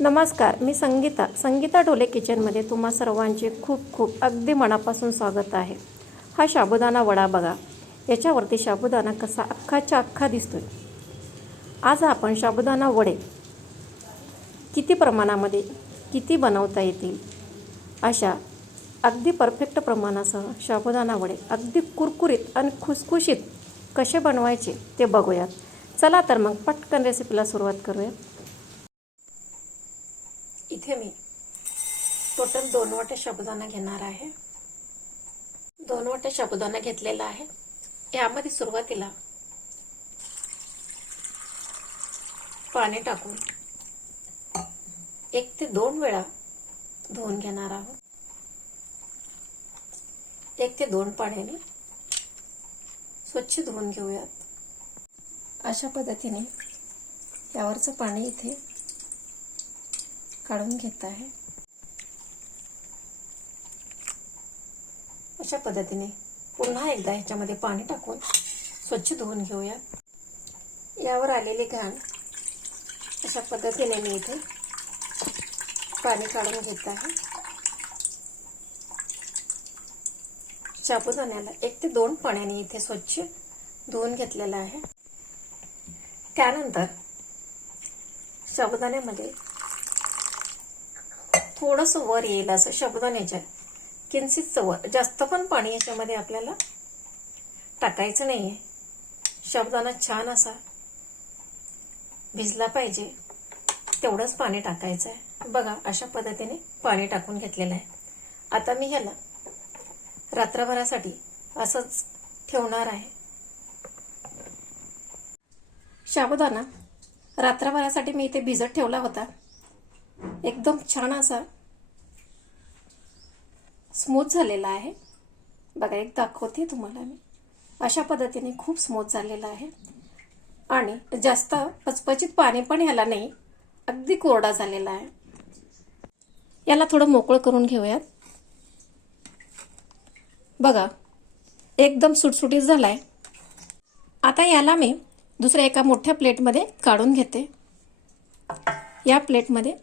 नमस्कार, मी संगीता ढोले किचनमध्ये तुम्हा सर्वांचे खूप खूप अगदी मनापासून स्वागत आहे. हा साबुदाणा वडा बघा, याच्यावरती साबुदाणा कसा अख्खाच्या अख्खा दिसतोय. आज आपण साबुदाणा वडे किती प्रमाणामध्ये किती बनवता येतील अशा अगदी परफेक्ट प्रमाणासह साबुदाणा वडे अगदी कुरकुरीत आणि खुसखुशीत कसे बनवायचे ते बघूयात. चला तर मग पटकन रेसिपीला सुरुवात करूया. इथे मी टोटल 2 वाट्या साबुदाणा घेणार आहे. 2 वाट्या साबुदाणा घेतलेला आहे. यामध्ये सुरुवातीला पाणी टाकून 1 ते 2 वेळा धुवून घेणार आहोत. 1 ते 2 पाण्याने स्वच्छ धुवून घेऊयात. अशा पद्धतीने यावरचं पाणी इथे काढून घेत आहे. अशा पद्धतीने पुन्हा एकदा ह्याच्यामध्ये पाणी टाकून स्वच्छ धुवून घेऊया. यावर आलेली घाण अशा पद्धतीने मी इथे पाणी काढून घेत आहे. साबुदाण्याला 1 ते 2 पाण्याने इथे स्वच्छ धुवून घेतलेला आहे. त्यानंतर साबुदाण्यामध्ये थोडंसं वर येईल असं साबुदाण्याच्या किंचित वर, जास्त पण पाणी याच्यामध्ये आपल्याला टाकायचं नाहीये. साबुदाणा छान असा भिजला पाहिजे तेवढंच पाणी टाकायचं आहे. बघा, अशा पद्धतीने पाणी टाकून घेतलेलं आहे. आता मी ह्याला रात्रभरासाठी असंच ठेवणार आहे. साबुदाणा रात्रभरासाठी मी इथे भिजत ठेवला होता. एकदम छान असा स्मूथ झालेला आहे. बघा, एक दाखवते तुम्हाला मी. अशा पद्धतीने खूप स्मूथ झालेला आहे आणि जास्त पचपचित पाणी पण ह्याला नाही, अगदी कोरडा झालेला आहे. याला थोडं मोकळं करून घेऊयात. बघा, एकदम सुटसुटीत झालाय. आता याला मी दुसऱ्या एका मोठ्या प्लेटमध्ये काढून घेते. या प्लेटमध्ये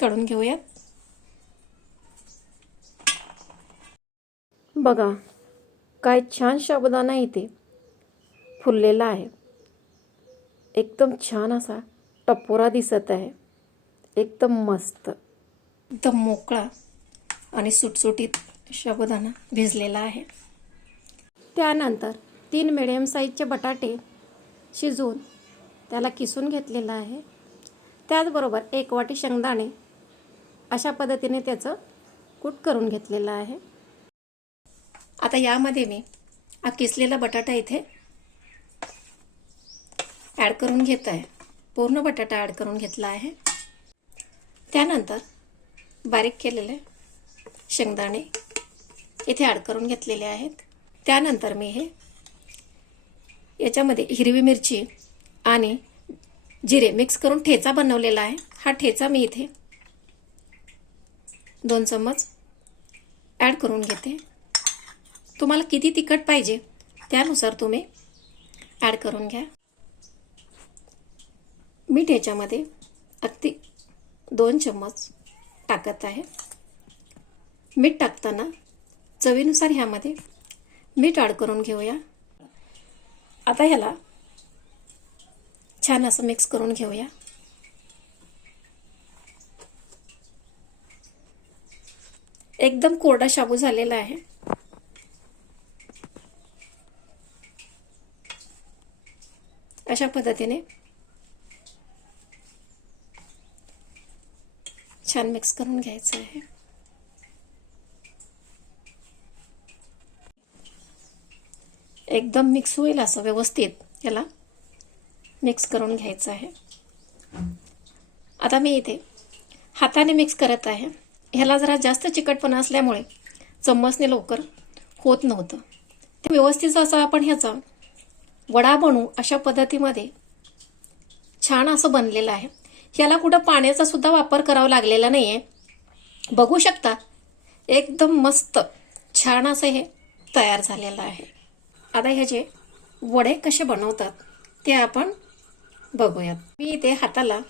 काढून घेऊयात. बघा, काय छान साबुदाणा इथे फुललेला आहे. एकदम छान असा टपोरा दिसत आहे. एकदम मस्त, एकदम मोकळा आणि सुटसुटीत साबुदाणा भिजलेला आहे. त्यानंतर 3 मिडियम साईजचे बटाटे शिजवून त्याला किसून घेतलेला आहे. त्याचबरोबर 1 वाटी शेंगदाणे अशा पद्धतीने त्याचं कूट करून घेतलेलं आहे. आता यामध्ये मी हा किसलेला बटाटा इथे ॲड करून घेत आहे. पूर्ण बटाटा ॲड करून घेतला आहे. त्यानंतर बारीक केलेले शेंगदाणे इथे ॲड करून घेतलेले आहेत. त्यानंतर मी हे याच्यामध्ये हिरवी मिरची आणि जिरे मिक्स करून ठेचा बनवलेला आहे. हा ठेचा मी इथे 2 चम्मच ॲड करून घेते. तुम्हाला किती तिखट पाहिजे त्यानुसार तुम्ही ॲड करून घ्या. मीठ याच्यामध्ये अगदी 2 चम्मच टाकत आहे. मीठ टाकताना चवीनुसार ह्यामध्ये मीठ ॲड करून घेऊया. आता ह्याला छान असं मिक्स करून घेऊया. एकदम कोरडा शाबू झालेला आहे. अशा पद्धतीने छान मिक्स करून घ्यायचं आहे. एकदम मिक्स होईल असं व्यवस्थित याला मिक्स करून घ्यायचं आहे. आता मी इथे हाताने मिक्स करत आहे. ह्याला जरा जास्त चिकटपणा असल्यामुळे चम्मचने लवकर होत नव्हतं. ते व्यवस्थित असं आपण ह्याचा वडा बनवू अशा पद्धतीमध्ये छान असं बनलेलं आहे. ह्याला कुठं पाण्याचा सुद्धा वापर करावा लागलेला नाही आहे. बघू शकता, एकदम मस्त छान असं हे तयार झालेलं आहे. आता ह्याचे वडे कसे बनवतात ते आपण बघूयात. मी इथे हाताला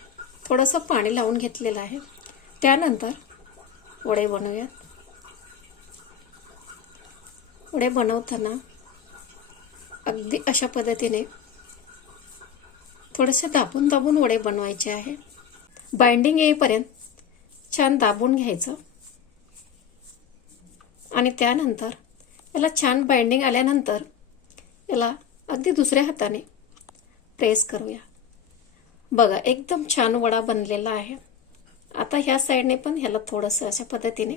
थोडंसं पाणी लावून घेतलेलं आहे. त्यानंतर वडे बनवूयात. वडे बनवताना अगदी अशा पद्धतीने थोडेसे दाबून दाबून वडे बनवायचे आहे. बाइंडिंग येईपर्यंत छान दाबून घ्यायचं आणि त्यानंतर याला छान बाइंडिंग आल्यानंतर याला अगदी दुसऱ्या हाताने प्रेस करूया. बघा एकदम छान वडा बनलेला आहे. आता ह्या साईडने पण ह्याला थोडंसं अशा पद्धतीने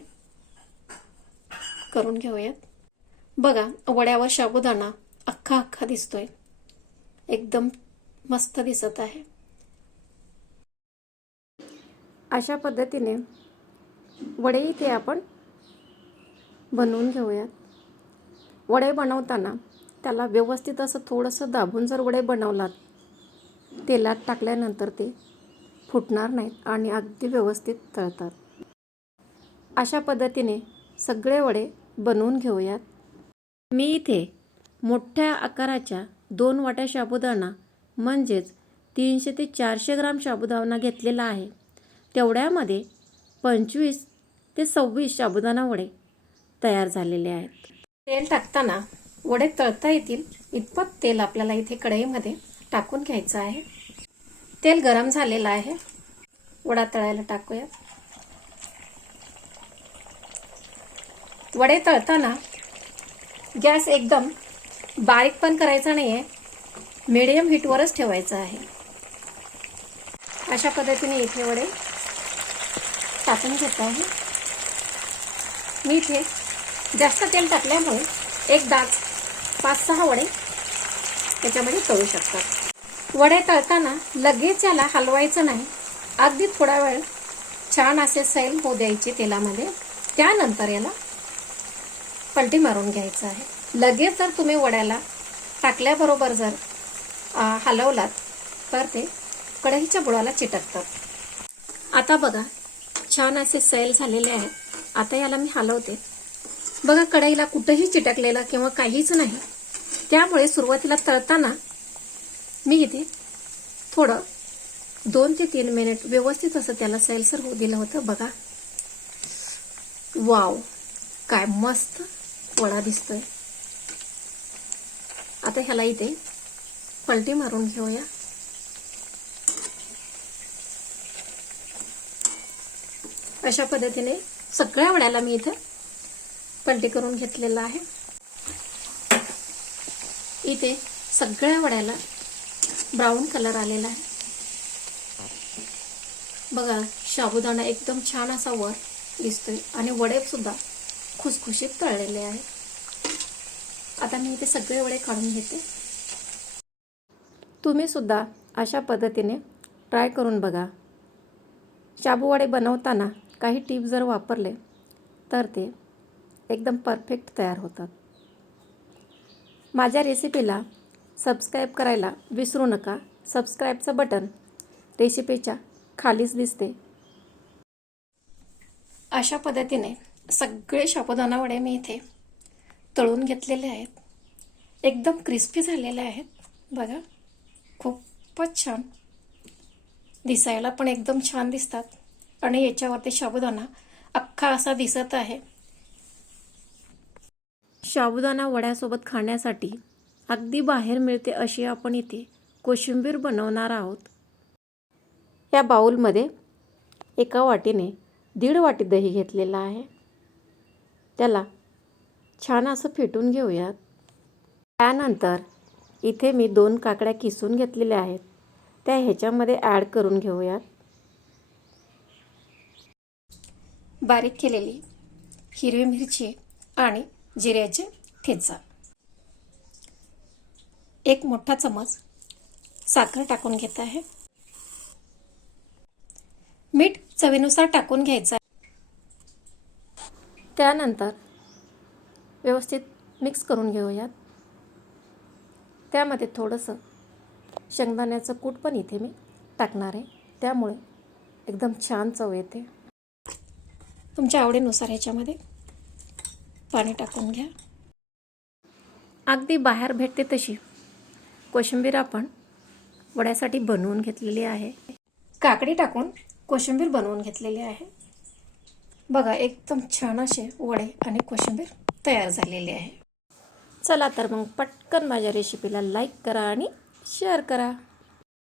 करून घेऊयात. बघा वड्यावर साबुदाणा अख्खा अख्खा दिसतोय. एकदम मस्त दिसत आहे. अशा पद्धतीने वडे इथे आपण बनवून घेऊयात. वडे बनवताना त्याला व्यवस्थित असं थोडंसं दाबून जर वडे बनवलात, तेलात टाकल्यानंतर ते फुटणार नाहीत आणि अगदी व्यवस्थित तळतात. अशा पद्धतीने सगळे वडे बनवून घेऊयात. मी इथे मोठ्या आकाराच्या 2 वाट्या साबुदाणा म्हणजेच 300 ते 400 ग्राम साबुदाणा घेतलेला आहे. तेवढ्यामध्ये 25 ते 26 साबुदाणा वडे तयार झालेले आहेत. तेल टाकताना वडे तळता येतील इतपत तेल आपल्याला इथे कढईमध्ये टाकून घ्यायचं आहे. तेल गरम झालेलं आहे. वडा तळायला टाकूया. वडे तळताना गॅस एकदम बारीक पण करायचा नाही आहे, मीडियम हीटवरच ठेवायचा आहे. अशा पद्धतीने इथे वडे टाकून घेत आहे. मी इथे जास्त तेल टाकल्यामुळे एकदाच 5-6 वडे त्याच्यामध्ये तळू शकतात. वडे तळताना लगेच याला हलवायचं नाही. अगदी थोडा वेळ छान असे सैल होऊ द्यायचे तेलामध्ये. त्यानंतर याला पलटी मारून घ्यायचं आहे. लगेच जर तुम्ही वड्याला टाकल्याबरोबर जर हलवलात तर ते कढईच्या बुडाला चिटकतात. आता बघा छान असे सैल झालेले आहेत. आता याला मी हलवते. बघा कढईला कुठेही चिटकलेलं किंवा काहीच नाही. त्यामुळे सुरुवातीला तळताना मी इथे थोडं 2 ते 3 मिनिट व्यवस्थित असं त्याला सैलसर होऊ दिलं होतं. बघा वाव, काय मस्त वडा दिसतोय. आता ह्याला इथे पलटी मारून घेऊया. अशा पद्धतीने सगळ्या वड्याला मी इथे पलटी करून घेतलेला आहे. इथे सगळ्या वड्याला ब्राऊन कलर आलेला आहे. बघा साबुदाणा एकदम छान असा वर दिसतोय आणि वडे सुद्धा खुसखुशीत तळलेले आहेत. आता मी इथे सगळे वडे काढून घेते. तुम्ही सुद्धा अशा पद्धतीने ट्राय करून बघा. शाबू वडे बनवताना काही टिप्स जर वापरले तर ते एकदम परफेक्ट तयार होतात. माझ्या रेसिपीला सबस्क्राईब करायला विसरू नका. सबस्क्राईबचं बटन रेसिपीच्या खालीच दिसते. अशा पद्धतीने सगळे साबुदाणा वडे मी इथे तळून घेतलेले आहेत. एकदम क्रिस्पी झालेले आहेत. बघा खूपच छान दिसायला पण एकदम छान दिसतात आणि याच्यावरती साबुदाणा अख्खा असा दिसत आहे. साबुदाणा वड्यासोबत खाण्यासाठी अगदी बाहेर मिळते अशी आपण इथे कोशिंबीर बनवणार आहोत. या बाउलमध्ये एका वाटीने 1.5 वाटी दही घेतलेला आहे. त्याला छान असं फेटून घेऊयात. त्यानंतर इथे मी 2 काकड्या किसून घेतलेल्या आहेत. त्या ह्याच्यामध्ये ॲड करून घेऊयात. बारीक केलेली हिरवी मिरची आणि जिऱ्याचे ठेचा, 1 मोठा चमच साखर टाकून घेत आहे. मीठ चवीनुसार टाकून घ्यायचं. त्यानंतर व्यवस्थित मिक्स करून घेऊयात. त्यामध्ये थोडंसं शेंगदाण्याचं कूट पण इथे मी टाकणार आहे. त्यामुळे एकदम छान चव येते. तुमच्या आवडीनुसार ह्याच्यामध्ये पाणी टाकून घ्या. अगदी बाहेर भेटते तशी कोशिंबीर आपण वड्यासाठी बनवून घेतलेली आहे. काकडी टाकून कोशिंबीर बनवून घेतलेली आहे. बघा एकदम छान असे वडे आणि कोशिंबीर तयार झालेले आहे. चला तर मग पटकन माझ्या रेसिपीला लाईक करा आणि शेअर करा.